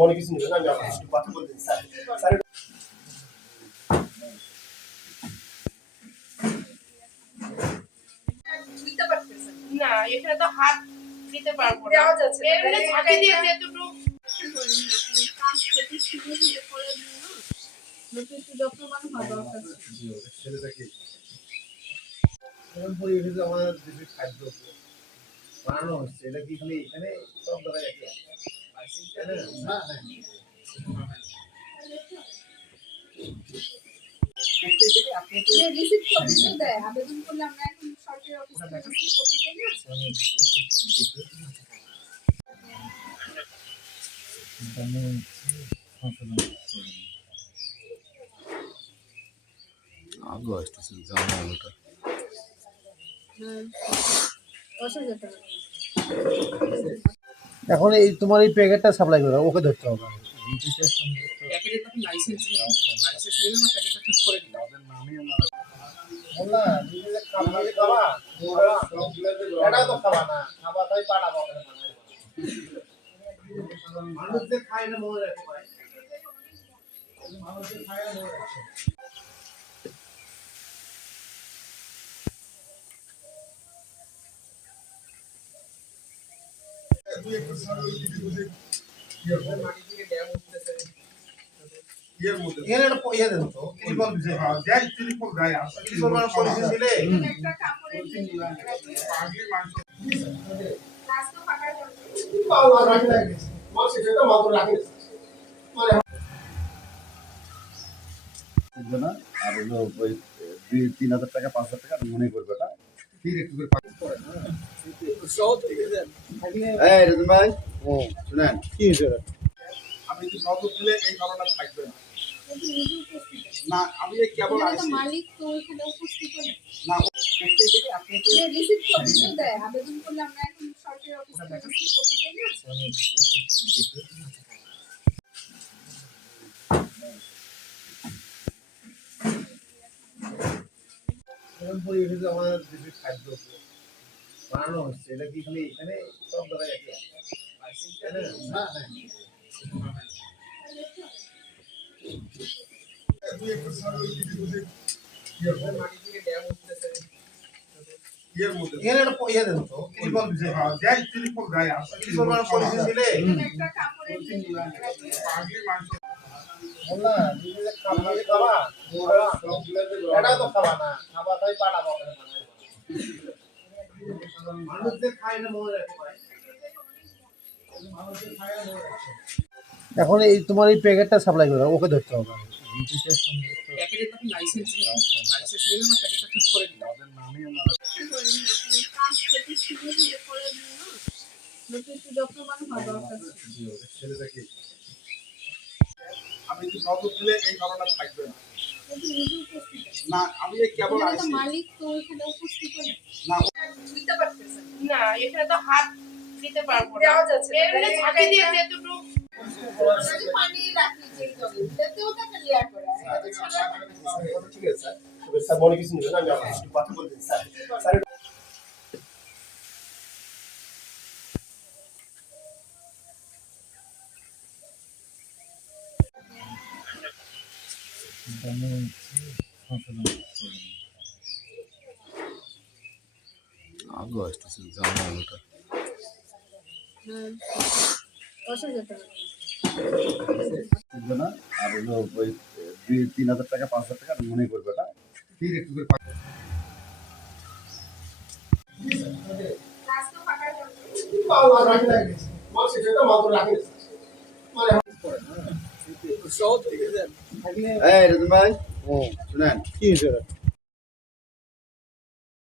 মনে কিছু নেবেন, আমি আপনাকে একটু কথা বলতে চাই স্যার। না এখানে তো হাত দিতে পারবো না, দেওয়া যাচ্ছে না। এমনি ছাতি দিয়ে যেটুকু যত্নবান হওয়া দরকার। ছেলেটাকে এরকম পরিবেশে আমাদের দেশে খাদ্য বানানো হচ্ছে, এটা কি খালি এখানে সব জায়গায় একই? না না রিসিভ কপি তো দেয়, আবেদন করলে আমরা এখন সরকারি অফিসে রিসিভ কপি দেই না। আগস্ট জানুয়ারিটা 10,000 টাকা। এখন এই তোমার এই প্যাকেটটা সাপ্লাই করে ওকে ধরতে হবে। প্যাকেটে তো লাইসেন্স নিয়ে না প্যাকেটটা ঠিক করে দিন। ওদের নামই আমরা বললা নিজে খাবা খাবা এটা তো খাবা না, খাবা তাই পাঠাবো মানুষদের খায় না মনে রাখতে পারে, মানুষদের খায় না মনে রাখতে। একটা কাপড়ের রাস্তা ফাঁকা না আর হলো ওই 2-3,000 টাকা 5,000 টাকা মনে করবে না ঠিক একটু করে পাঠিয়ে পড়ে। এই রতন ভাই শুনেন কি হয়েছে? আমি যদি নজর দিলে এই ঘটনা থাকবে না। না আমি এই কেবল আসি মালিক তো এখানে উপস্থিত নেই। না করতে গেলে আপনি তো রিসিভ কপি তো দেয়, আবেদন করলে আমরা এখন সরকারি অফিসে রিসিভ কপি দেই না। এরকম পরিবেশে আমাদের দেশে খাদ্য বানানো হচ্ছে, এটা কি খালি এখানে সব জায়গায় একই? না না একটা কাপড়ের বললা নিজে খাবা খাবা এটা তো খাবা না, খাবা তাই পাঠাবো মানুষদের খায় না মনে রাখতে পারে, মানুষদের খায় না মনে রাখতে। এখন এই তোমার এই প্যাকেটটা সাপ্লাই করে ওকে ধরতে হবে। প্যাকেটে তো লাইসেন্স নিয়ে না প্যাকেটটা ঠিক করে দিন। ওদের নামই আমরা কাজ থেকে শুরু করে দিন না। একটু যত্নবান হওয়া দরকার। ছেলেটাকে আমি যদি নজর দিলে এই ঘটনা থাকবে না। না আমি এই কেবল আসি মালিক তো এখানে উপস্থিত নেই। না না এখানে তো হাত দিতে পারবো না, দেওয়া যাচ্ছে না। এমনি ছাতি দিয়ে যেটুকু পানি রাখি যে জলে তেও তো ক্লিয়ার করে ঠিক আছে স্যার, স্যার মনে কিছু নেবেন, আমি আপনাকে একটু কথা বলতে চাই স্যার। আগস্ট জানুয়ারিটা 10,000 টাকা। না আর হলো ওই 2-3,000 টাকা 5,000 টাকা মনে করবে না ঠিক একটু করে পাঠিয়ে রাস্তা ফাঁকা এই রতন ভাই শুনেন কি হয়েছে?